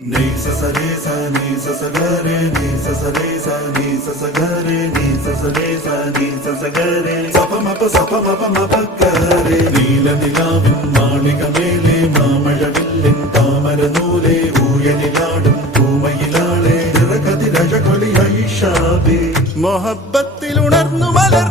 Ni sa sa re sa ni sa sa ga re ni sa sa re sa ni sa sa ga re ni sa sa re sa ni sa sa ga re sa pa ma pa ga re നീല നിലാവിൻ മാളികമേലെ മാമഴവില്ലിൻ താമരനൂലെ ഊയലിലാടും പൂമയിലാളെ നിറകതിരഴകൊളിയായി ഷാബി മൊഹബത്തിൽ ഉണർന്നു മലർ